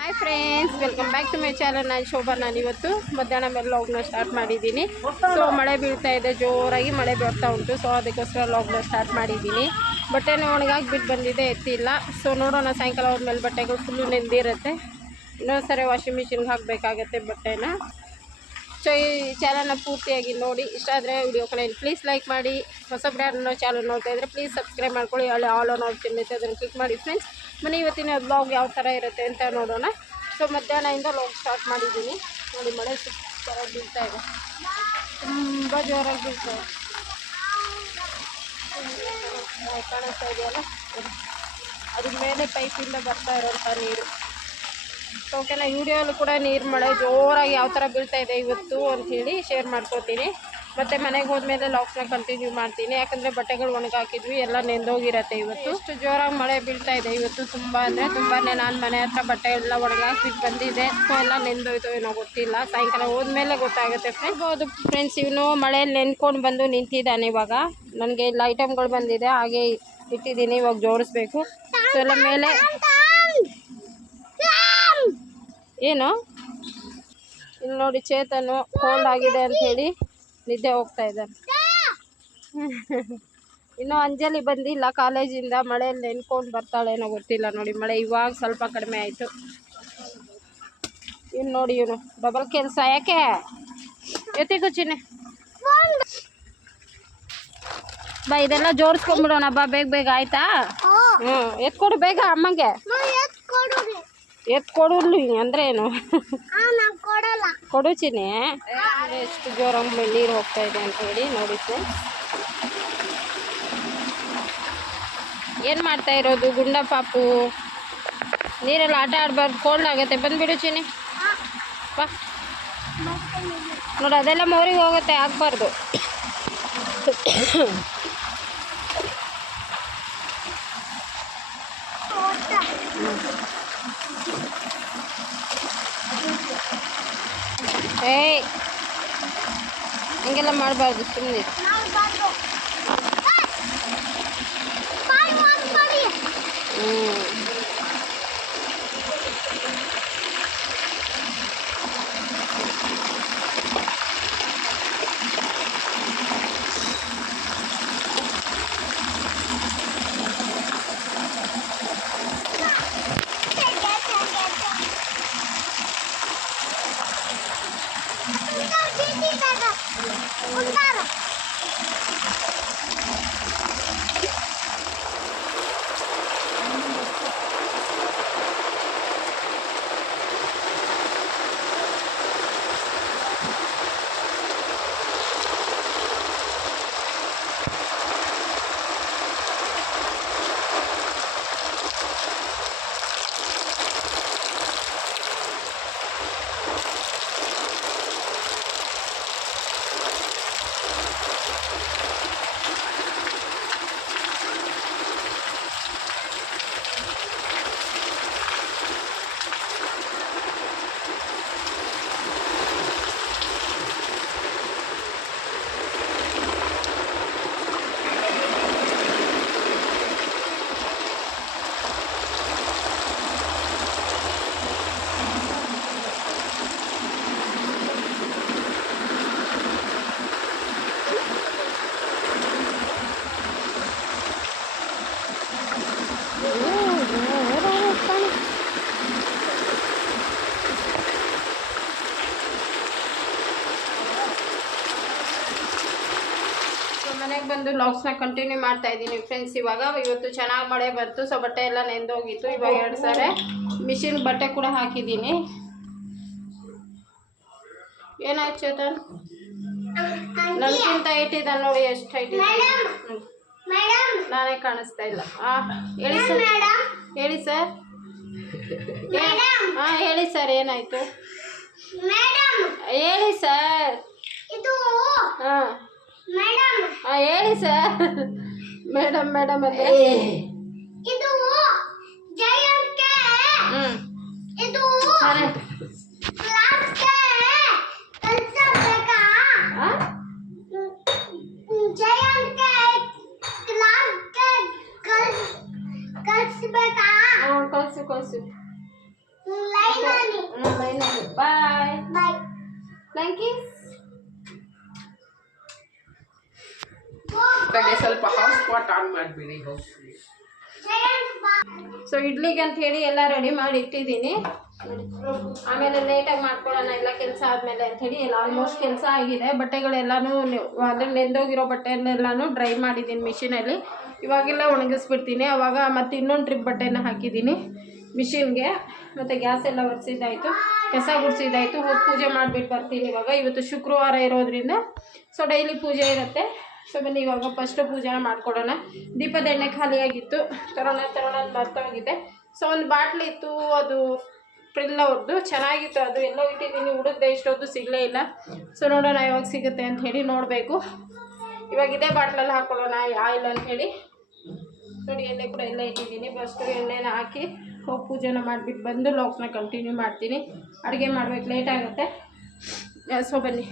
Hi friends welcome back to my channel ನಾನು ಶೋಭಾ, ನಾನು ಇವತ್ತು ಮಧ್ಯಾಹ್ನ ಮೇಲೆ ಲಾಗ್ನ ಸ್ಟಾರ್ಟ್ ಮಾಡಿದ್ದೀನಿ. ಸೊ ಮಳೆ ಬೀಳ್ತಾ ಇದೆ, ಜೋರಾಗಿ ಮಳೆ ಬರ್ತಾ ಉಂಟು. ಸೊ ಅದಕ್ಕೋಸ್ಕರ ಲಾಗ್ನ ಸ್ಟಾರ್ಟ್ ಮಾಡಿದ್ದೀನಿ. ಬಟ್ಟೆನ ಒಣಗಾಗಿ ಬಿಟ್ಟು ಬಂದಿದೆ ಎತ್ತಿಲ್ಲ. ಸೊ ನೋಡೋಣ, ಸಾಯಂಕಾಲ ಮೇಲೆ ಬಟ್ಟೆಗಳು ಫುಲ್ಲು ನೆಂದಿರುತ್ತೆ. ಇನ್ನೊಂದು ಸರಿ ವಾಷಿಂಗ್ ಮಿಷಿನ್ಗೆ ಹಾಕಬೇಕಾಗತ್ತೆ ಬಟ್ಟೆನ. ಸೊ ಈ ಚಾನಲ್ನ ಪೂರ್ತಿಯಾಗಿ ನೋಡಿ. ಇಷ್ಟ ಆದರೆ ವಿಡಿಯೋ ಕಡೆ ಪ್ಲೀಸ್ ಲೈಕ್ ಮಾಡಿ. ಹೊಸಬ್ರು ಯಾರನ್ನೋ ಚಾನಲ್ ನೋಡ್ತಾ ಇದ್ದರೆ ಪ್ಲೀಸ್ ಸಬ್ಸ್ಕ್ರೈಬ್ ಮಾಡ್ಕೊಳ್ಳಿ. ಅಲ್ಲಿ ಆಲ್ ಆನ್ ಆಪ್ಷನ್ ಇರುತ್ತೆ ಅದನ್ನು ಕ್ಲಿಕ್ ಮಾಡಿ. ಫ್ರೆಂಡ್ಸ್ ಮನೆ ಇವತ್ತಿನ ಬ್ಲಾಗ್ ಯಾವ ಥರ ಇರುತ್ತೆ ಅಂತ ನೋಡೋಣ. ಸೊ ಮಧ್ಯಾಹ್ನದಿಂದ ಲಾಗ್ ಸ್ಟಾರ್ಟ್ ಮಾಡಿದ್ದೀನಿ. ನೋಡಿ, ಮಳೆ ಥರ ಬೀಳ್ತಾ ಇದೆ. ತುಂಬ ಜೋರಾಗಿ ಬೀಳ್ತಾ ಇದೆ. ಕಾಣಿಸ್ತಾ ಇದೆಯಲ್ಲ? ಅದ್ರ ಮೇಲೆ ಪೈಪಿಂದ ಬರ್ತಾ ಇರೋಂಥ ನೀರು. ಓಕೆನಾ ವಿಡಿಯೋಲ್ಲೂ ಕೂಡ ನೀರು ಮಳೆ ಜೋರಾಗಿ ಯಾವ ಥರ ಬೀಳ್ತಾ ಇದೆ ಇವತ್ತು ಅಂಥೇಳಿ ಶೇರ್ ಮಾಡ್ಕೋತೀನಿ. ಮತ್ತು ಮನೆಗೆ ಹೋದ್ಮೇಲೆ ಲಾಕ್ಸ್ನ ಕಂಟಿನ್ಯೂ ಮಾಡ್ತೀನಿ. ಯಾಕಂದರೆ ಬಟ್ಟೆಗಳು ಒಣಗಾಕಿದ್ವಿ, ಎಲ್ಲ ನೆಂದೋಗಿರತ್ತೆ ಇವತ್ತು. ಇಷ್ಟು ಜೋರಾಗಿ ಮಳೆ ಬೀಳ್ತಾ ಇದೆ ಇವತ್ತು ತುಂಬ ಅಂದರೆ ತುಂಬಾ ನಾನು ಮನೆ ಹತ್ರ ಬಟ್ಟೆ ಎಲ್ಲ ಒಣಗಾಕ್ಬಿಟ್ಟು ಬಂದಿದೆ ಸೊ ಎಲ್ಲ ನೆಂದೋಯ್ತು ಏನೋ ಗೊತ್ತಿಲ್ಲ. ಸಾಯಂಕಾಲ ಹೋದ್ಮೇಲೆ ಗೊತ್ತಾಗುತ್ತೆ ಫ್ರೆಂಡ್ಸ್ ಹೌದು ಫ್ರೆಂಡ್ಸ್ ಇವನು ಮಳೆಯಲ್ಲಿ ನೆನ್ಕೊಂಡು ಬಂದು ನಿಂತಿದ್ದಾನೆ ಇವಾಗ. ನನಗೆ ಇಲ್ಲಿ ಐಟಮ್ಗಳು ಬಂದಿದೆ, ಹಾಗೆ ಇಟ್ಟಿದ್ದೀನಿ, ಇವಾಗ ಜೋಡಿಸ್ಬೇಕು. ಸೊ ಎಲ್ಲ ಮೇಲೆ ಏನು? ಇಲ್ಲಿ ನೋಡಿ ಚೇತನು ಕೋಲ್ಡ್ ಆಗಿದೆ ಅಂತ ಹೇಳಿ ನಿದ್ದೆ ಹೋಗ್ತಾ ಇದ್ದಾನೆ. ಇನ್ನು ಅಂಜಲಿ ಬಂದಿಲ್ಲ ಕಾಲೇಜಿಂದ ಮಳೆಯಲ್ಲಿ ನೆನ್ಕೊಂಡು ಬರ್ತಾಳೇನೋ ಗೊತ್ತಿಲ್ಲ ನೋಡಿ ಮಳೆ ಇವಾಗ ಸ್ವಲ್ಪ ಕಡಿಮೆ ಆಯಿತು. ಇನ್ನು ನೋಡಿ ಇವನು ಡಬಲ್ ಕೆಲಸ ಯಾಕೆ? ಎತ್ತಿಗೂ ಚಿನ್ನೆ. ಬಾ ಇದೆಲ್ಲ ಜೋಡಿಸ್ಕೊಂಡ್ಬಿಡೋಣ ಬಾ ಬೇಗ ಬೇಗ ಆಯ್ತಾ? ಹ್ಞೂ ಎತ್ಕೊಡು ಬೇಗ ಅಮ್ಮಂಗೆ. ಎತ್ ಕೊಡಲಿ ಅಂದ್ರೆ ಏನು? ಕೊಡು ಚಿನಿ ಎಷ್ಟು ಜೋರಾಗಿ ನೀರು ಹೋಗ್ತಾ ಇದೆ ಅಂತ ಹೇಳಿ ನೋಡಿ ಏನ್ ಮಾಡ್ತಾ ಇರೋದು ಗುಂಡ ಪಾಪು? ನೀರೆಲ್ಲ ಆಟ ಆಡಬಾರ್ದು ಕೋಲ್ಡ್ ಆಗುತ್ತೆ. ಬಂದ್ಬಿಡು ಚಿನಿ ಬಾ. ನೋಡಿ ಅದೆಲ್ಲ ಮೋರಿಗೆ ಹೋಗುತ್ತೆ ಆಗಬಾರ್ದು. ಏಯ್ ಹಿಂಗೆಲ್ಲ ಮಾಡಬಾರ್ದು ಸುಮ್ಮನೆ Bye. ಮನೆಗೆ ಬಂದು ಲಾಗ್ಸ್ನ ಕಂಟಿನ್ಯೂ ಮಾಡ್ತಾ ಇದ್ದೀನಿ ಫ್ರೆಂಡ್ಸ್ ಇವಾಗ ಇವತ್ತು ಚೆನ್ನಾಗಿ ಮಳೆ ಬಂತು ಸೊ ಬಟ್ಟೆ ಎಲ್ಲ ನೆಂದೋಗಿತ್ತು. ಇವಾಗ ಎರಡು ಸಾರೆ ಮಿಷಿನ್ ಬಟ್ಟೆ ಕೂಡ ಹಾಕಿದ್ದೀನಿ. ಏನಾಯ್ತು ಚೇತನ್? ನನಗಿಂತ ಇಟ್ಟಿದ್ದಾನೆ ನೋಡಿ ಎಷ್ಟು ಹ್ಮ್. ನಾನೇ ಕಾಣಿಸ್ತಾ ಇಲ್ಲ. ಆ ಹೇಳಿ ಸರ್ ಹೇಳಿ ಸರ್ ಹಾಂ ಹೇಳಿ ಸರ್ ಏನಾಯ್ತು? ಹೇಳಿ ಸರ್ ಇದು ಹಾಂ ಹಾಂ. ಹೇಳಿ ಸರ್. ಮೇಡಮ್ ಮೇಡಮ್ ಅಲ್ಲೇ ಇದು ಜಯಂತ್ಗೆ. ಹ್ಞೂ ಇದು ಸರಿ. ಕ್ಲಾಸ್ಗೆ ಕಲ್ಸಬೇಕಾ ಹಾಂ ಜಯಂತ್ಗೆ ಕ್ಲಾಸ್ಗೆ ಕಲ್ಸ್ ಕಳಿಸ್ಬೇಕಾ ಹ್ಞೂ ಕಳ್ಸು ಕಳ್ಸು. ಲೈವ್ ಮಾಡಿ ಹ್ಞೂ ಲೈನಲ್ಲಿ ಬಾಯ್ ಬಾಯ್ ಬ್ಲಾಂಕೀಸ್ ಕಡೆ ಸ್ವಲ್ಪ ಹಾಟ್ಸ್ಪಾಟ್ ಆನ್ ಮಾಡಿಬಿಡಿ. ಸೊ ಇಡ್ಲಿಗೆ ಅಂತ ಹೇಳಿ ಎಲ್ಲ ರೆಡಿ ಮಾಡಿ ಇಟ್ಟಿದ್ದೀನಿ. ಆಮೇಲೆ ಲೇಟಾಗಿ ಮಾಡ್ಕೊಳ್ಳೋಣ. ಎಲ್ಲ ಕೆಲಸ ಆದಮೇಲೆ ಹೇಳಿ ಎಲ್ಲ ಆಲ್ಮೋಸ್ಟ್ ಕೆಲಸ ಆಗಿದೆ. ಬಟ್ಟೆಗಳೆಲ್ಲನೂ ಅಂದರೆ ನೆಂದೋಗಿರೋ ಬಟ್ಟೆಯನ್ನೆಲ್ಲನೂ ಡ್ರೈ ಮಾಡಿದ್ದೀನಿ ಮಿಷಿನಲ್ಲಿ ಇವಾಗೆಲ್ಲ ಒಣಗಿಸ್ಬಿಡ್ತೀನಿ. ಅವಾಗ ಮತ್ತೆ ಇನ್ನೊಂದು ಟ್ರಿಪ್ ಬಟ್ಟೆನ ಹಾಕಿದ್ದೀನಿ ಮಿಷಿನ್ಗೆ ಮತ್ತು ಗ್ಯಾಸ್ ಎಲ್ಲ ಒರೆಸಿದ್ದಾಯಿತು. ಕಸ ಗುಡಿಸಿದ್ದಾಯಿತು. ಹೋಗಿ ಪೂಜೆ ಮಾಡಿಬಿಟ್ಟು ಬರ್ತೀನಿ ಇವಾಗ. ಇವತ್ತು ಶುಕ್ರವಾರ ಇರೋದ್ರಿಂದ. ಸೊ ಡೈಲಿ ಪೂಜೆ ಇರುತ್ತೆ. ಸೊ ಬನ್ನಿ, ಇವಾಗ ಫಸ್ಟು ಪೂಜೆ ಮಾಡ್ಕೊಡೋಣ. ದೀಪದ ಎಣ್ಣೆ ಖಾಲಿಯಾಗಿತ್ತು. ತರೋಣ ತರೋಣ ಮರ್ತೋಗಿದೆ ಸೊ ಒಂದು ಬಾಟ್ಲಿ ಇತ್ತು, ಅದು ಪ್ರಿಲ್ ಅವ್ರದ್ದು ಚೆನ್ನಾಗಿತ್ತು ಅದು. ಎಲ್ಲೋ ಇಟ್ಟಿದ್ದೀನಿ ಹುಡುಕ್ದೆ ಇಷ್ಟೊದ್ದು ಸಿಗಲೇ ಇಲ್ಲ. ಸೊ ನೋಡೋಣ ಇವಾಗ ಸಿಗುತ್ತೆ ಅಂತ ಹೇಳಿ ನೋಡಬೇಕು. ಇವಾಗ ಇದೇ ಬಾಟ್ಲಲ್ಲಿ ಹಾಕೊಳ್ಳೋಣ ಆಯಿಲ್ ಅಂತ ಹೇಳಿ. ನೋಡಿ, ಎಣ್ಣೆ ಕೂಡ ಎಲ್ಲ ಇಟ್ಟಿದ್ದೀನಿ. ಫಸ್ಟು ಎಣ್ಣೆನ ಹಾಕಿ, ಹೋಗಿ ಪೂಜೆನ ಮಾಡಿಬಿಟ್ಟು ಬಂದು ಲಾಕ್ಸ್ನ ಕಂಟಿನ್ಯೂ ಮಾಡ್ತೀನಿ. ಅಡುಗೆ ಮಾಡ್ಬೇಕು ಲೇಟ್ ಆಗುತ್ತೆ. ಸೊ ಬನ್ನಿ.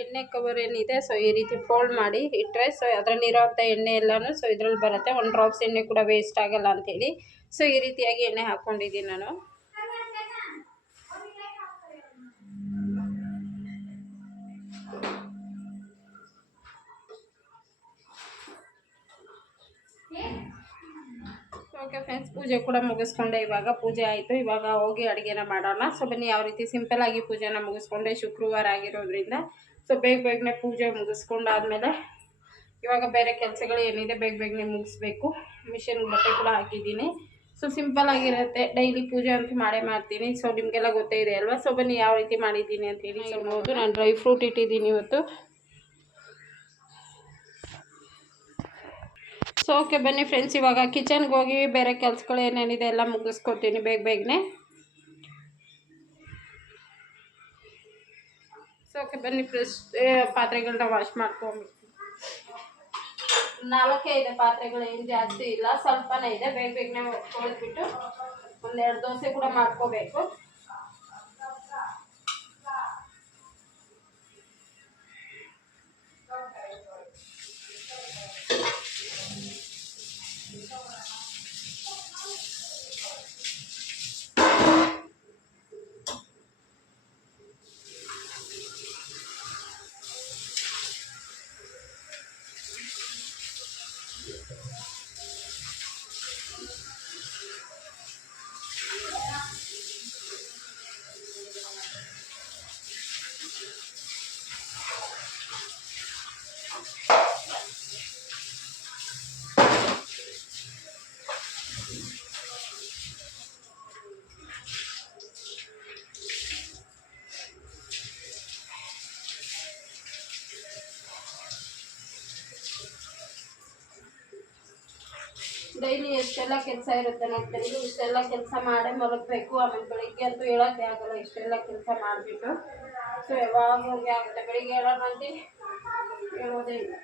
ಎಣ್ಣೆ ಕವರ್ ಏನಿದೆ ಸೊ ಈ ರೀತಿ ಫೋಲ್ಡ್ ಮಾಡಿ ಇಟ್ಟರೆ ಸೊ ಅದರಲ್ಲಿರೋಂಥ ಎಣ್ಣೆ ಎಲ್ಲಾನು ಸೊ ಇದ್ರಲ್ಲಿ ಬರುತ್ತೆ. ಒಂದು ಡ್ರಾಪ್ಸ್ ಎಣ್ಣೆ ಕೂಡ ವೇಸ್ಟ್ ಆಗಲ್ಲ ಹೇಳಿ ಸೊ ಈ ರೀತಿಯಾಗಿ ಎಣ್ಣೆ ಹಾಕ್ಕೊಂಡಿದ್ದೀನಿ ನಾನು. ಪೂಜೆ ಕೂಡ ಮುಗಿಸ್ಕೊಂಡೆ ಇವಾಗ ಪೂಜೆ ಆಯಿತು. ಇವಾಗ ಹೋಗಿ ಅಡುಗೆನ ಮಾಡೋಣ. ಸೊ ಬನ್ನಿ ಯಾವ ರೀತಿ ಸಿಂಪಲ್ ಆಗಿ ಪೂಜೆನ ಮುಗಿಸ್ಕೊಂಡೆ ಶುಕ್ರವಾರ ಆಗಿರೋದ್ರಿಂದ. ಸೊ ಬೇಗ ಬೇಗನೆ ಪೂಜೆ ಮುಗಿಸ್ಕೊಂಡಾದ್ಮೇಲೆ ಇವಾಗ ಬೇರೆ ಕೆಲಸಗಳು ಏನಿದೆ ಬೇಗ ಬೇಗನೆ ಮುಗಿಸ್ಬೇಕು. ಮಿಷಿನ್ ಬಟ್ಟೆ ಕೂಡ ಹಾಕಿದ್ದೀನಿ. ಸೊ ಸಿಂಪಲ್ ಆಗಿರುತ್ತೆ. ಡೈಲಿ ಪೂಜೆ ಅಂತೂ ಮಾಡೇ ಮಾಡ್ತೀನಿ. ಸೊ ನಿಮಗೆಲ್ಲ ಗೊತ್ತೇ ಇದೆ ಅಲ್ವಾ? ಸೊ ಬನ್ನಿ ಯಾವ ರೀತಿ ಮಾಡಿದ್ದೀನಿ ಅಂತ ಹೇಳಿ ಸೊ ನಾನು ಡ್ರೈ ಫ್ರೂಟ್ ಇಟ್ಟಿದ್ದೀನಿ ಇವತ್ತು. ಸೊ ಓಕೆ ಬನ್ನಿ ಫ್ರೆಂಡ್ಸ್ ಇವಾಗ ಕಿಚನ್ಗೆ ಹೋಗಿ ಬೇರೆ ಕೆಲಸಗಳು ಏನೇನಿದೆ ಎಲ್ಲ ಮುಗಿಸ್ಕೊತೀನಿ ಬೇಗ ಬೇಗನೆ. ಸೊ ಬನ್ನಿ ಫ್ರೆಶ್ ಪಾತ್ರೆಗಳನ್ನ ವಾಶ್ ಮಾಡ್ಕೊಂಬಿಡ್ತೀನಿ ನಾಲ್ಕೇ ಇದೆ ಪಾತ್ರೆಗಳು, ಏನು ಜಾಸ್ತಿ ಇಲ್ಲ, ಸ್ವಲ್ಪನೇ ಇದೆ, ಬೇಗ ಬೇಗನೆ ತೊಳೆದ್ಬಿಟ್ಟು ಒಂದೆರಡು ದೋಸೆ ಕೂಡ ಮಾಡ್ಕೋಬೇಕು. ಡೈಲಿ ಎಷ್ಟೆಲ್ಲ ಕೆಲಸ ಇರುತ್ತೆ ನೋಡ್ತೀನಿ ಇಷ್ಟೆಲ್ಲ ಕೆಲಸ ಮಾಡೇ ಮಲಗಬೇಕು, ಆಮೇಲೆ ಬೆಳಿಗ್ಗೆ ಅಂತೂ ಹೇಳೋಕ್ಕೆ ಆಗೋಲ್ಲ ಇಷ್ಟೆಲ್ಲ ಕೆಲಸ ಮಾಡಿಬಿಟ್ಟು. ಸೊ ಯಾವಾಗ ಆಗುತ್ತೆ? ಬೆಳಿಗ್ಗೆ ಹೇಳೋಣ ಹೇಳೋದೇ ಇಲ್ಲ.